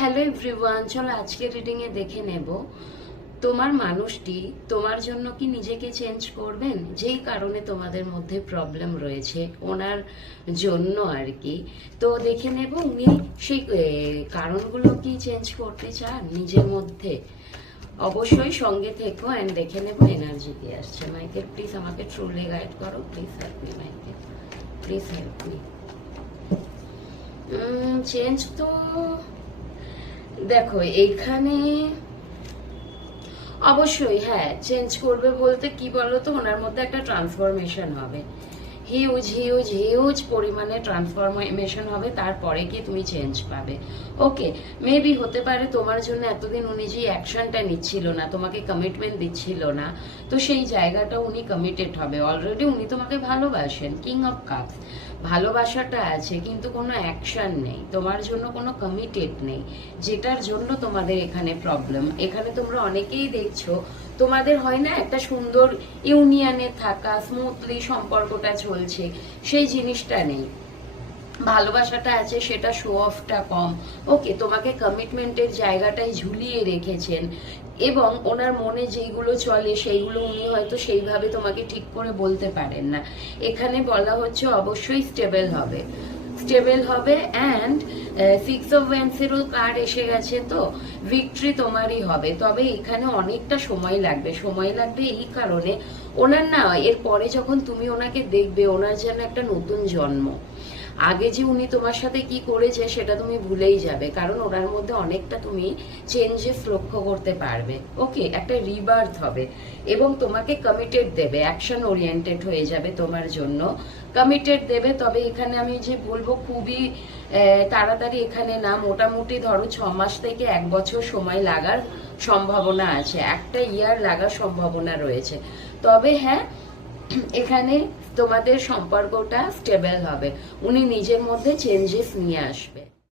Hello everyone, চলো আজকে reading a দেখে নেব তোমার মানুষটি তোমার জন্য কি নিজেকে চেঞ্জ করবেন, যেই কারণে তোমাদের মধ্যে প্রবলেম রয়েছে ওনার জন্য আর কি। তো দেখে নেব উনি সেই কারণগুলো কি চেঞ্জ করতে চান নিজের মধ্যে। অবশ্যই সঙ্গে থেকো অ্যান্ড দেখে নেব এনার্জি কি আসছে। মাইকেল প্লিজ আমাকে ট্রুলি গাইড করো, please help me Michael, please help me. Change তো দেখো এখানে অবশ্যই হ্যাঁ চেঞ্জ করবে বলতে কি বলতো, ওনার মধ্যে একটা ট্রান্সফরমেশন হবে, হিউজ হিউজ হিউজ পরিমাণে ট্রান্সফরমেশন হবে, তারপরে কি তুমি চেঞ্জ পাবে। ওকে, মেবি হতে পারে তোমার জন্য এতদিন উনি যে অ্যাকশনটা নিচ্ছিল না, তোমাকে কমিটমেন্ট দিচ্ছিল না, তো সেই জায়গাটা উনি কমিটেড হবে। অলরেডি উনি তোমাকে ভালোবাসেন, কিং অফ কাপস, ভালোবাসাটা আছে কিন্তু কোনো অ্যাকশন নেই, তোমার জন্য কোনো কমিটেড নেই, যেটার জন্য তোমাদের এখানে প্রবলেম। এখানে তোমরা অনেকেই দেখছো তোমাদের হয় না একটা সুন্দর ইউনিয়নে থাকা, স্মুথলি সম্পর্কটা চলছে, সেই জিনিসটা নেই। ভালোবাসাটা আছে, সেটা শো অফটা কম। ওকে, তোমাকে কমিটমেন্টের জায়গাটাই ঝুলিয়ে রেখেছেন এবং ওনার মনে যেইগুলো চলে সেইগুলো উনি হয়তো সেইভাবে তোমাকে ঠিক করে বলতে পারেন না। এখানে বলা হচ্ছে অবশ্যই স্টেবল হবে, স্টেবল হবে অ্যান্ড 6 অফ ওয়ান্ডসেরও কার্ড এসে গেছে, তো ভিক্টরি তোমারই হবে। তবে এখানে অনেকটা সময় লাগবে, সময় লাগবে এই কারণে ওনার না এরপরে যখন তুমি ওনাকে দেখবে ওনার যেন একটা নতুন জন্ম। আগে যে উনি তোমার সাথে কি করেছে সেটা তুমি ভুলেই যাবে, কারণ ওনার মধ্যে অনেকটা তুমি চেঞ্জেস লক্ষ্য করতে পারবে। ওকে, একটা রিবার্থ হবে এবং তোমাকে কমিটেড দেবে, অ্যাকশন ওরিয়েন্টেড হয়ে যাবে তোমার জন্য, কমিটেড দেবে। তবে এখানে আমি যে বলবো খুবই তাড়াতাড়ি এখানে না, মোটামুটি ধরো 6 মাস থেকে 1 বছর সময় লাগার সম্ভাবনা আছে, একটা ইয়ার লাগার সম্ভাবনা রয়েছে। তবে হ্যাঁ, এখানে তোমাদের সম্পর্কটা স্টেবল হবে, উনি নিজের মধ্যে চেঞ্জেস নিয়ে আসবে।